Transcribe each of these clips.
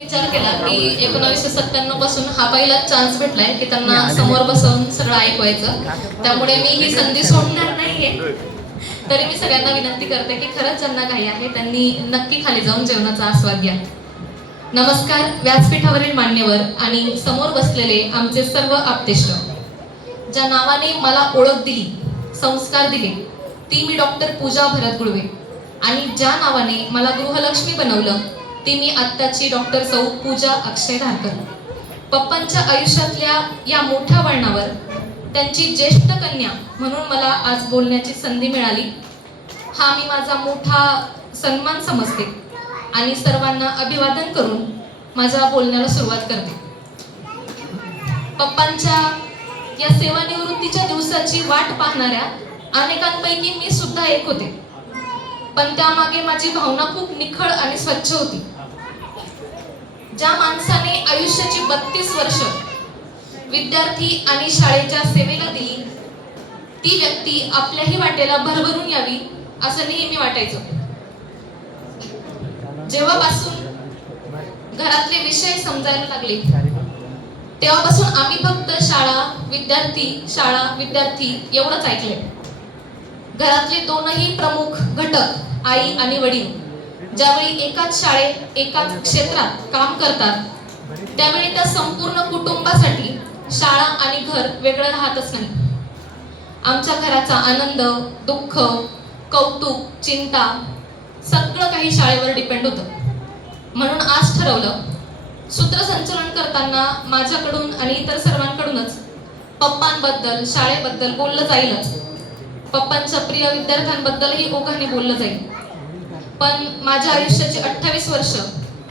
विचार केला की 1997 पासून हा पहिला चान्स भेटलाय की त्यांना समोर बसवून सगळं ऐकवायचं, त्यामुळे मी ही संधी सोडणार नाहीये. तरी मी सगळ्यांना विनंती करते की खरंच ज्यांना काही आहे त्यांनी नक्की खाली जाऊन जेवणाचा आस्वाद घ्या. नमस्कार व्यासपीठावरील मान्यवर आणि समोर बसलेले आमचे सर्व आप्तेष्ट. ज्या नावाने मला ओळख दिली, संस्कार दिले, ती मी डॉक्टर पूजा भरत गुळवे. आणि ज्या नावाने मला गृहलक्ष्मी बनवलं, ती मी आत्ताची डॉक्टर सौ पूजा अक्षय धारकर. पप्पांच्या आयुष्यातल्या या मोठ्या वळणावर त्यांची ज्येष्ठ कन्या म्हणून मला आज बोलण्याची संधी मिळाली. हा मी माझा मोठा सन्मान समजते आणि सर्वांना अभिवादन करून माझ्या बोलण्याला सुरुवात करते. पप्पांच्या या सेवानिवृत्तीच्या दिवसाची वाट पाहणाऱ्या अनेकांपैकी मी सुद्धा एक होते, पण त्यामागे माझी भावना खूप निखळ आणि स्वच्छ होती. ज्या माणसाने आयुष्याची 32 वर्ष विद्यार्थी आणि शाळेच्या सेवेला दिली, ती व्यक्ती आपल्याही वाटेला भरभरून यावी असं नेहमी वाटायचं. जेव्हापासून घरातले विषय समजायला लागले, तेव्हापासून आम्ही फक्त शाळा विद्यार्थी एवढंच ऐकले. घरातले दोनही प्रमुख घटक आई आणि वडील ज्यावेळी एकाच शाळेत एकाच क्षेत्रात काम करतात, त्यावेळी त्या संपूर्ण कुटुंबासाठी शाळा आणि घर वेगळं राहतच नाही. आमच्या घराचा आनंद, दुःख, कौतुक, चिंता सगळं काही शाळेवर डिपेंड होतं. म्हणून आज ठरवलं, सूत्रसंचलन करताना माझ्याकडून आणि इतर सर्वांकडूनच पप्पांबद्दल, शाळेबद्दल बोललं जाईलच. पप्पांच्या प्रिय विद्यार्थ्यांबद्दलही ओघाने बोललं जाईल. पण माझ्या आयुष्याची 28 वर्ष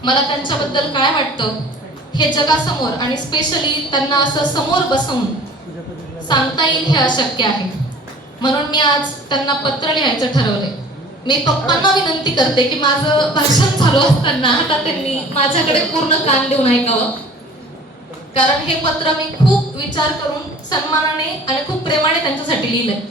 मला त्यांच्याबद्दल काय वाटतं हे जगासमोर आणि स्पेशली त्यांना असं समोर बसवून सांगता येईल हे अशक्य आहे. म्हणून मी आज त्यांना पत्र लिहायचं ठरवलंय. मी पप्पांना विनंती करते की माझं भाषण चालू असताना आता त्यांनी माझ्याकडे पूर्ण कान देऊन ऐकावं, कारण हे पत्र मी खूप विचार करून सन्मानाने आणि खूप प्रेमाने त्यांच्यासाठी लिहिलंय.